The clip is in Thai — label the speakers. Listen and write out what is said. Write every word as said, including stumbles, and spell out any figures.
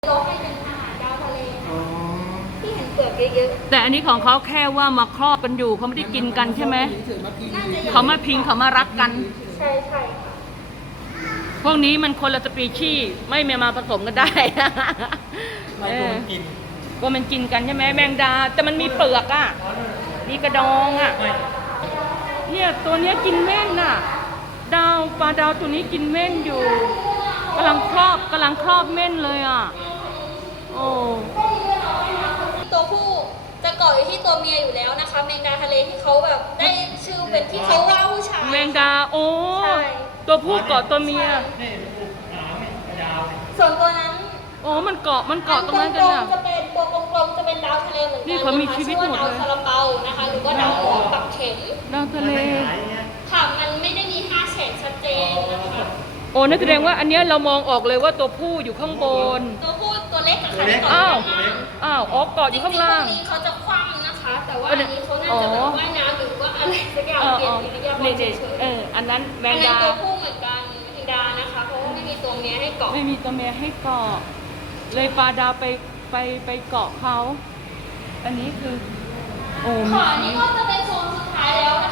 Speaker 1: โลให้เป็นอาหารดาวทะเลที่เห็นเปลือกเยอะๆ
Speaker 2: แต่อันนี้ของเขาแค่ว่ามาครอบกันอยู่เขาไม่ได้กินกันใช่ไหมเขามาพิงเขามารักกัน
Speaker 1: ใช่ใช่ค่ะ
Speaker 2: พวกนี้มันคนละสปีชีส์ไม่มาผสมกันได้
Speaker 3: ไม่ตัวมันกิน
Speaker 2: ว่ามันกินกันใช่ไหมแมงดาแต่มันมีเปลือกอ่ะมีกระดองอ่ะเนี่ยตัวเนี้ยกินเม่นน่ะดาวปลาดาวตัวนี้กินเม่นอยู่กำลังครอบกำลังครอบเม่นเลยอ่ะโอ้
Speaker 1: ตัวผู้จะเกาะอยู่ที่ตัวเมียอยู่แล้วนะคะแมงดาทะเลที่เขาแบบได้ชื่อเป็นที่เขาว่าผู้ชาย
Speaker 2: แมงดาโอ้ตัวผู้เกาะตัวเมีย
Speaker 1: ส่วนตัวนั้น
Speaker 2: โอ้มันเกาะมันเกาะตรงนั้นกันอ่ะ
Speaker 1: จะเป็นตัวกลมๆจะเป็นดาวทะเลเหมือนกัน
Speaker 2: นี่เขามีชีวิตหมดเลย
Speaker 1: ดาวซาลาเปานะคะหรือว่าดาวปักเข็ม
Speaker 2: ดาวทะเล
Speaker 1: ค่ะมันไม่ได้มีห้าเฉดชัดเจนนะคะ
Speaker 2: โอ้นั่นแสดงว่าอันเนี้ยเรามองออกเลยว่าตัวผู้อยู่ข้างบน
Speaker 1: ตัวผู้ตัวเล็กอะค่ะที่เกาะ
Speaker 2: อ้าว
Speaker 1: อยู่ข้างล่าง
Speaker 2: อ้าวอ๋อเกาะอยู่ข้างล่าง
Speaker 1: จริงๆพวกนี้เขาจะคว่ำนะคะแต่ว่าอันนี้เขาน่าจะแบบว่ายน้ำหรือว่าอะไรสักอย่างเปลี่ยนอิริยาบถเฉยๆ
Speaker 2: เอออันนั้นแมง
Speaker 1: ดา
Speaker 2: ดา
Speaker 1: ตัวผู้เหมือนกันแมงดานะคะเพราะว่าไม่มีตัวเมียให้เกาะ
Speaker 2: ไม่มีตัวเมียให้เกาะเลยปลาดาวไปไปไปเกาะเขาอันนี้คือโอ้
Speaker 1: ขออันนี้ก็จะเป็นโซนสุดท้ายแล้วนะคะ